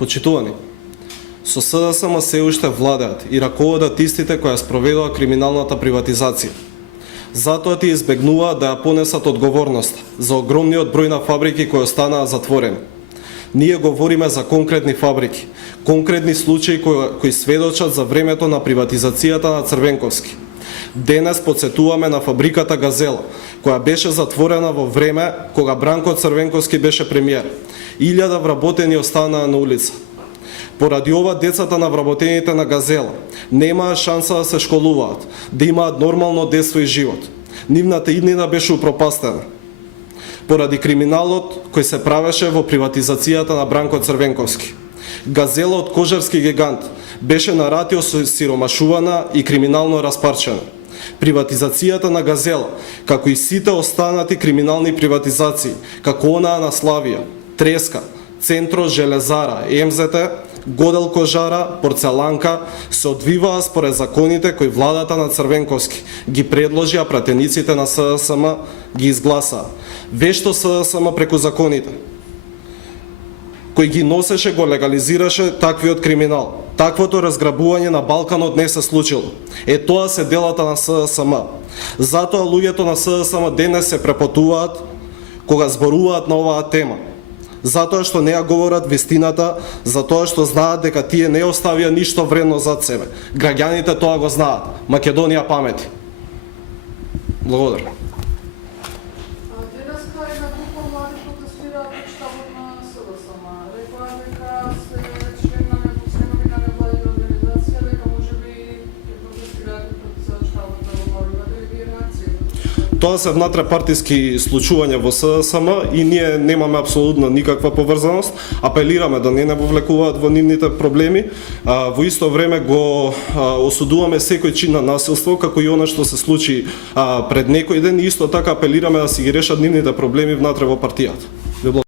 Почитувани, со СДСМ се уште владеат и раководат истите кои ја спроведува криминалната приватизација. Затоа ти избегнуваат да ја понесат одговорност за огромниот број на фабрики кои останаа затворени. Ние говориме за конкретни фабрики, конкретни случаи кои сведочат за времето на приватизацијата на Црвенковски. Денес подсетуваме на фабриката Газела, која беше затворена во време кога Бранко Црвенковски беше премиер. 1000 вработени останаа на улица. Поради ова децата на вработените на Газела немаа шанса да се школуваат, да имаат нормално детство и живот. Нивната иднина беше упропастена. Поради криминалот кој се правеше во приватизацијата на Бранко Црвенковски. Газела од кожарски гигант беше на рати осиромашувана и криминално распарчена. Приватизацијата на Газела, како и сите останати криминални приватизации, како онаа на Славија, Треска, Центро, Железара, МЗТ, Годел Кожара, Порцеланка, се одвиваа според законите кои владата на Црвенковски ги предложи, а пратениците на СДСМ ги изгласаа. Вешто СДСМ преку законите, кој ги носеше, го легализираше таквиот криминал. Таквото разграбување на Балканот не се случило. Тоа се делата на СДСМ. Затоа луѓето на СДСМ денес се препотуваат кога зборуваат на оваа тема. Затоа што не ја говорат вистината, затоа што знаат дека тие не оставија ништо вредно зад себе. Граѓаните тоа го знаат. Македонија памети. Благодарам. Денеска една група млади протестираат од штабот на СДСМ. Рекоа дека се член на невладина организација, дека можеби ќе протестираат пред штабот на ВОЛА. Дали е реакција? Тоа се внатрепартиски случувања во СДСМ и ние немаме апсолутно никаква поврзаност. Апелираме да не вовлекуваат во нивните проблеми. Во исто време го осудуваме секој чин на насилство, како и она што се случи пред некој ден. И исто така апелираме да си ги решат нивните проблеми внатре во партијата.